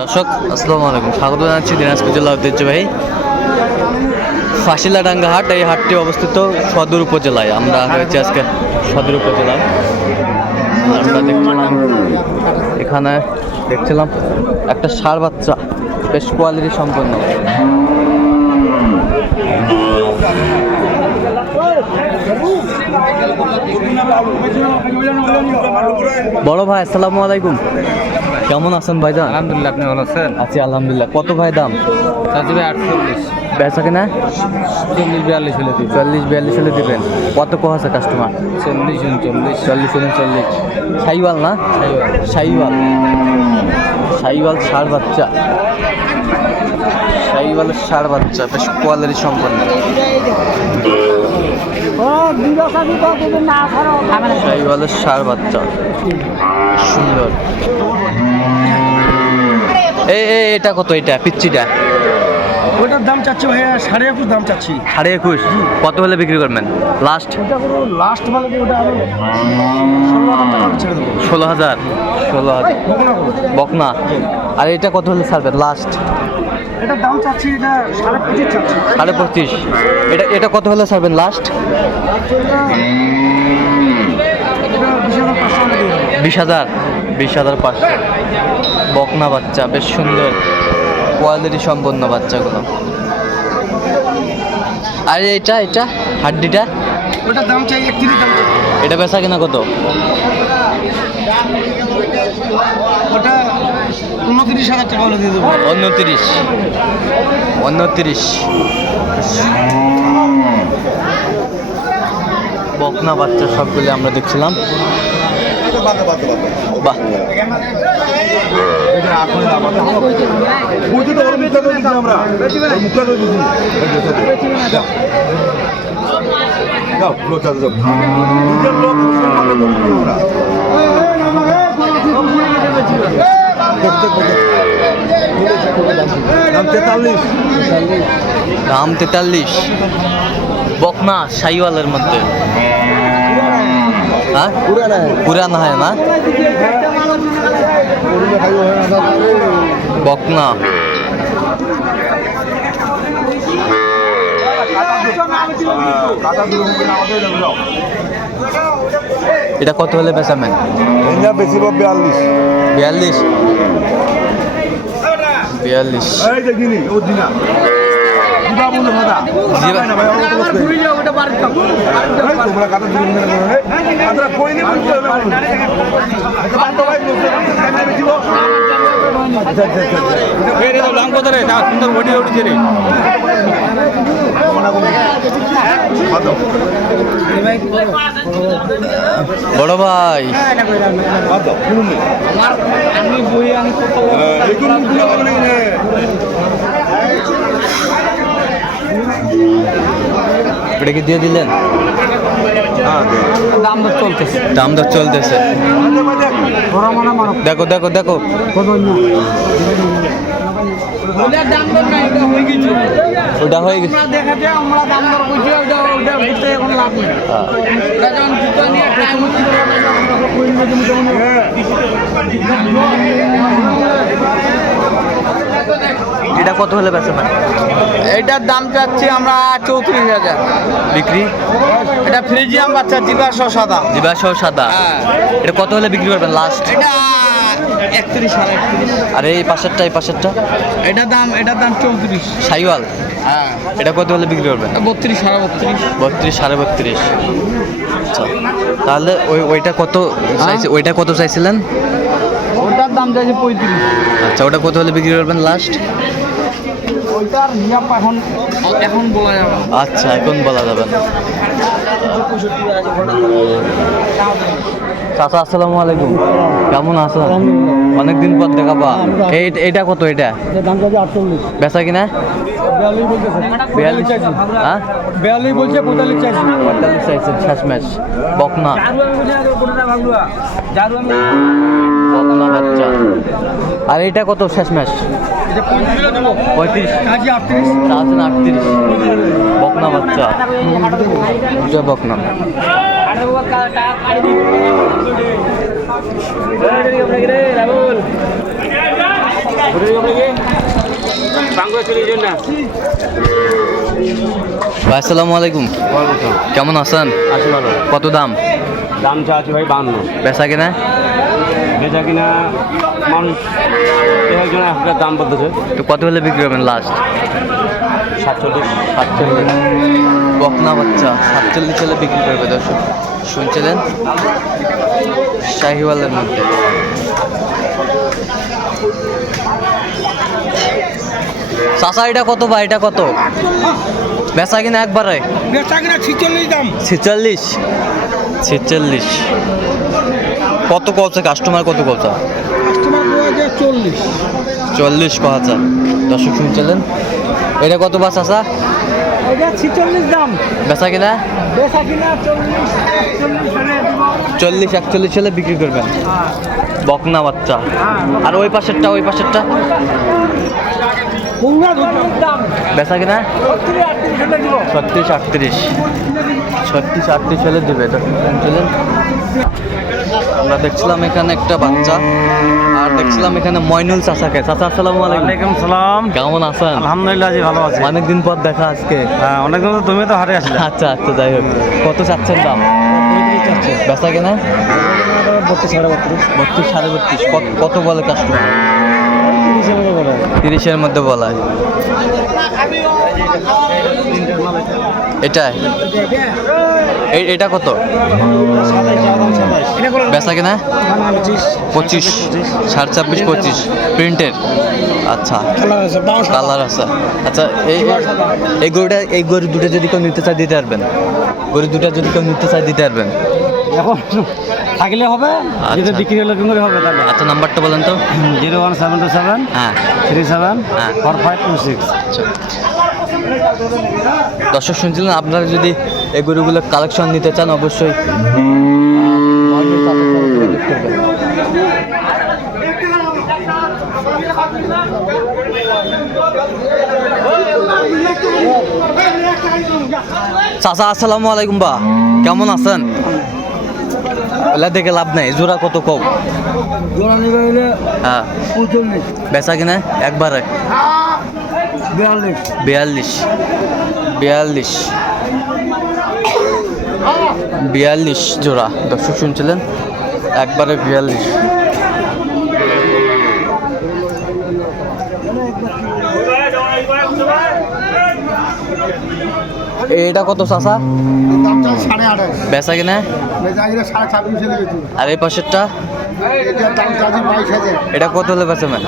দর্শক, আসসালামু আলাইকুম। স্বাগত জানাচ্ছি দিনাজপুর জেলা ঐতিহ্যবাহী ফাঁসিলাডাঙ্গা হাট এই হাটটি অবস্থিত সদর উপজেলায়। আমরা রয়েছি আজকে সদর উপজেলায়। আমরা দেখছিলাম, এখানে দেখছিলাম একটা সার বাচ্চা, বেশ কোয়ালিটি সম্পন্ন। বড় ভাই, আসসালামু আলাইকুম। কেমন আছেন ভাইজান? আলহামদুলিল্লাহ আপনি ভালো আছেন? আছি আলহামদুলিল্লাহ। কত ভাই দাম? চাচি ভাই আটচল্লিশ। বেচা কিনা? চল্লিশ বিয়াল্লিশ হলে দিন চল্লিশ বিয়াল্লিশ হলে দিবেন। কত কো আছে কাস্টমার চল্লিশ উনচল্লিশ। চল্লিশ উনচল্লিশ। সাইওয়াল না? সাইওয়াল। সাইওয়াল। ষাড় বাচ্চা। সাইওয়ালের ষাড় বাচ্চা বেশ কোয়ালিটি সম্পন্ন। সাইওয়ালের ষাড় বাচ্চা। সুন্দর। এই এই এটা কত? এটা পিচ্চিটা। ওটার দাম চাচ্ছি ভাইয়া সাড়ে একুশ দাম চাচ্ছি। সাড়ে একুশ? কত হলে বিক্রি করবেন? লাস্ট লাস্ট মানে ওটা আমি ষোলো হাজার ষোলো হাজার? বকনা আর এটা কত হলে ছাড়বেন? লাস্ট এটার দাম চাচ্ছি এটা সাড়ে পঁচিশ চাচ্ছি। সাড়ে পঁচিশ। এটা এটা কত হলে ছাড়বেন? লাস্ট বিশ হাজার? বিশ হাজার পাঁচশো। বকনা বাচ্চা বেশ সুন্দর কোয়ালিটি সম্পন্ন বাচ্চাগুলো। আর এটা এটা? হাড্ডিটা? ওটার দাম চাই একত্রিশ দাম এটা বেচা কিনা কত? ওটা উনত্রিশ হাজার টাকা হলে দিয়ে দেবো। উনত্রিশ। উনত্রিশ। বকনা বাচ্চা সবগুলো আমরা দেখছিলাম। বাহ। দাম তেতাল্লিশ। বকনা সাইওয়ালের মধ্যে। পুরানা হয় না বকনা। এটা কত হলে বেচাবেন বেশি বিয়াল্লিশ। বিয়াল্লিশ। বিয়াল্লিশ। দাম কত রে সুন্দর বডি উঠছে রে বড় ভাই আমি বই আমি দেখুন মুখগুলো হবে নাকি রে এটা কি দিয়ে দিলেন? দাম তো চলতেছে। দাম দর চলতেছে। দেখো দেখো দেখো। ওটা হয়ে গেছে। হয়ে এটা কত হলে বেচাবেন এটার দাম চাচ্ছি আমরা চৌত্রিশ হাজার। বিক্রি? এটা ফ্রিজিয়াম বাচ্চা জিবাস সাদা। দিবাসহ সাদা। হ্যাঁ। এটা কত হলে বিক্রি করবেন লাস্ট এটা একত্রিশ সাড়ে একত্রিশ। আর এই পাশেরটা এই পাশেরটা? এটার দাম এটার দাম চৌত্রিশ। সাইওয়াল? হ্যাঁ। এটা কত হলে বিক্রি করবেন? বত্রিশ সাড়ে বত্রিশ। বত্রিশ সাড়ে বত্রিশ। আচ্ছা। তাহলে ওই ওইটা কত চাইছে ওইটা কত চাইছিলেন? দাম চাইছে পঁয়ত্রিশ। আচ্ছা ওটা কত হলে বিক্রি করবেন লাস্ট ওইটার হিসাব এখন এখন বলা যাবে আচ্ছা এখন বলা যাবে না। চাচা আসসালামু আলাইকুম। কেমন আছেন? অনেকদিন পর দেখাবা এই এইটা কত এটা? বেচা কিনা? বিয়াল্লিশ হ্যাঁ? বলছে পঁয়তাল্লিশ চাইছি। পঁয়তাল্লিশ চাইছেন শেষ ম্যাচ বকনা বাচ্চা। আর এটা কত শেষ ম্যাচ এটা পঁয়ত্রিশ দেবো আটত্রিশ। বকনা বাচ্চা। দুটো বকনা। ভাই আসসালামু আলাইকুম। কেমন আছেন? কত দাম? দাম চা আছে ভাই বান্ন। বেচা কিনা? বেচা কিনা মানুষ একজন একটা দাম বলতেছে। তো কত হলে বিক্রি করবেন লাস্ট সাতচল্লিশ। সাতচল্লিশ। বকনা বাচ্চা সাতচল্লিশ হলে বিক্রি করবে দর্শক। শুনছিলেন? শাহিওয়ালের মধ্যে। চাষা এটা কত বা এটা কত? বেচা কিনা একবারে? বেচা কিনা ছিচল্লিশ দাম। ছেচল্লিশ? ছেচল্লিশ। কত কলছে কাস্টমার কত কলছে চল্লিশ। চল্লিশ ক হাজার দর্শক শুনছিলেন? এটা কত বাস আসা? দাম। বেচা কিনা? চল্লিশ একচল্লিশ হলে বিক্রি করবেন? বকনা বাচ্চা। আর ওই পাশেরটা ওই পাশেরটা? বেচা কিনা? ছত্রিশ আটত্রিশ ছত্রিশ আটত্রিশ। ছত্রিশ আটত্রিশ হলে দেবে দর্শক শুনছিলেন? আমরা দেখছিলাম এখানে একটা বাচ্চা আর দেখছিলাম এখানে ময়নুল চাচাকে। চাচা আসসালামু আলাইকুম। সালাম। কেমন আছেন? আলহামদুলিল্লাহ জি ভালো আছি। অনেকদিন পর দেখা আজকে। হ্যাঁ অনেকদিন তো তুমি তো হারে আসলে। আচ্ছা আচ্ছা যাই হোক। কত চাচ্ছেন দাম? বেচা কেনা? বত্রিশ সাড়ে বত্রিশ। বত্রিশ সাড়ে বত্রিশ। কত- কত বলে কাস্টমার তিরিশের মধ্যে বলা হয়। এই- এটা কত? বেচা কেনা? পঁচিশ। সাড়ে ছাব্বিশ, পঁচিশ। প্রিন্টের? আচ্ছা। কালার আছে। আচ্ছা এই এই- এই গরুটা এই গরু দুটো যদি কেউ নিতে চায় দিতে পারবেন। গরু দুটো যদি কেউ নিতে চায় দিতে পারবেন। এখন থাকলে হবে যদি আচ্ছা। বিক্রি হলে কি করে হবে তাহলে আচ্ছা নাম্বারটা বলেন তো zero one seven two seven হ্যাঁ থ্রি সেভেন হ্যাঁ। ফোর ফাইভ টু সিক্স আচ্ছা দর্শক শুনছিলেন আপনারা যদি এই গরুগুলো কালেকশন নিতে চান অবশ্যই। চাচা আসসালামু আলাইকুম বা কেমন আছেন ওলা দেখে লাভ নাই জোড়া কত কম? জোড়া নিবে হইলে হ্যাঁ। পঁয়তাল্লিশ। বেচা কিনা? একবারে? বিয়াল্লিশ। বিয়াল্লিশ। বিয়াল্লিশ। বিয়াল্লিশ জোড়া। দর্শক শুনছিলেন? একবারে বিয়াল্লিশ। এটা কত চাষা বেসা বেচা কিনা? আর এই পাশেরটা? এটা কত হলে বেচে ম্যাম